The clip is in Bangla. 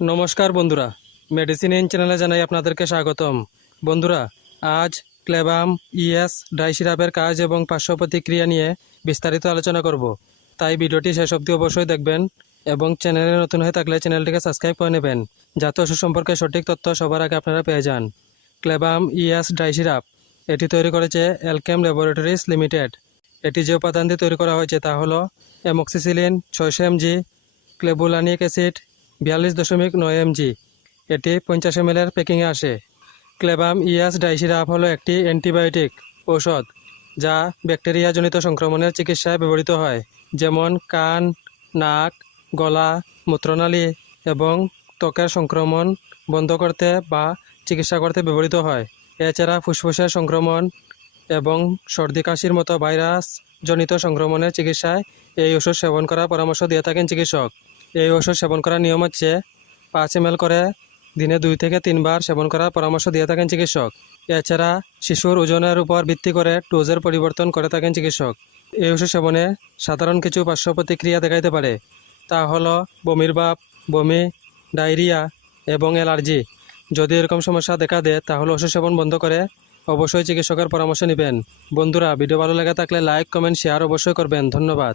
নমস্কার বন্ধুরা। মেডিসিন ইন চ্যানেলে জানাই আপনাদেরকে স্বাগতম। বন্ধুরা, আজ ক্লেবাম, ইএস ডাই সিরাপের কাজ এবং পার্শ্ব প্রতিক্রিয়া নিয়ে বিস্তারিত আলোচনা করব। তাই ভিডিওটি শেষ অবধি অবশ্যই দেখবেন এবং চ্যানেলে নতুন হয়ে থাকলে চ্যানেলটিকে সাবস্ক্রাইব করে নেবেন, যাতে ওষুধ সম্পর্কে সঠিক তথ্য সবার আগে আপনারা পেয়ে যান। ক্লেবাম, ইএস ডাই সিরাপ এটি তৈরি করেছে এলকেম ল্যাবরেটরিজ লিমিটেড। এটি যে উপাদান দিয়ে তৈরি করা হয়েছে তা হলো এমক্সিসিলিন ছয়শো এমজি, ক্লেবুলানিক অ্যাসিড বিয়াল্লিশ দশমিক নয় এমজি। এটি পঞ্চাশ এম এর প্যাকিংয়ে আসে। ক্লেবাম ইয়াস ডাইসিরাপ হলো একটি অ্যান্টিবায়োটিক ঔষধ, যা ব্যাকটেরিয়াজনিত সংক্রমণের চিকিৎসায় ব্যবহৃত হয়, যেমন কান, নাক, গলা, মূত্রনালী এবং ত্বকের সংক্রমণ বন্ধ করতে বা চিকিৎসা করতে ব্যবহৃত হয়। এছাড়া ফুসফুসের সংক্রমণ এবং সর্দি কাশির মতো ভাইরাস জনিত সংক্রমণের চিকিৎসায় এই ওষুধ সেবন করার পরামর্শ দিয়ে থাকেন চিকিৎসক। এই ওষুধ সেবন করার নিয়ম হচ্ছে পাঁচ এম করে দিনে দুই থেকে তিনবার সেবন করার পরামর্শ দিয়ে থাকেন চিকিৎসক। এছাড়া শিশুর ওজনের উপর ভিত্তি করে ডোজের পরিবর্তন করে থাকেন চিকিৎসক। এই ওষুধ সেবনে সাধারণ কিছু পার্শ্ব প্রতিক্রিয়া দেখাইতে পারে, তা হলো বমির ভাব, বমি, ডায়রিয়া এবং অ্যালার্জি। যদি এরকম সমস্যা দেখা দেয়, তাহলে ওষুধ সেবন বন্ধ করে অবশ্যই চিকিৎসকের পরামর্শ নেবেন। বন্ধুরা, ভিডিও ভালো লেগে থাকলে লাইক, কমেন্ট, শেয়ার অবশ্যই করবেন। ধন্যবাদ।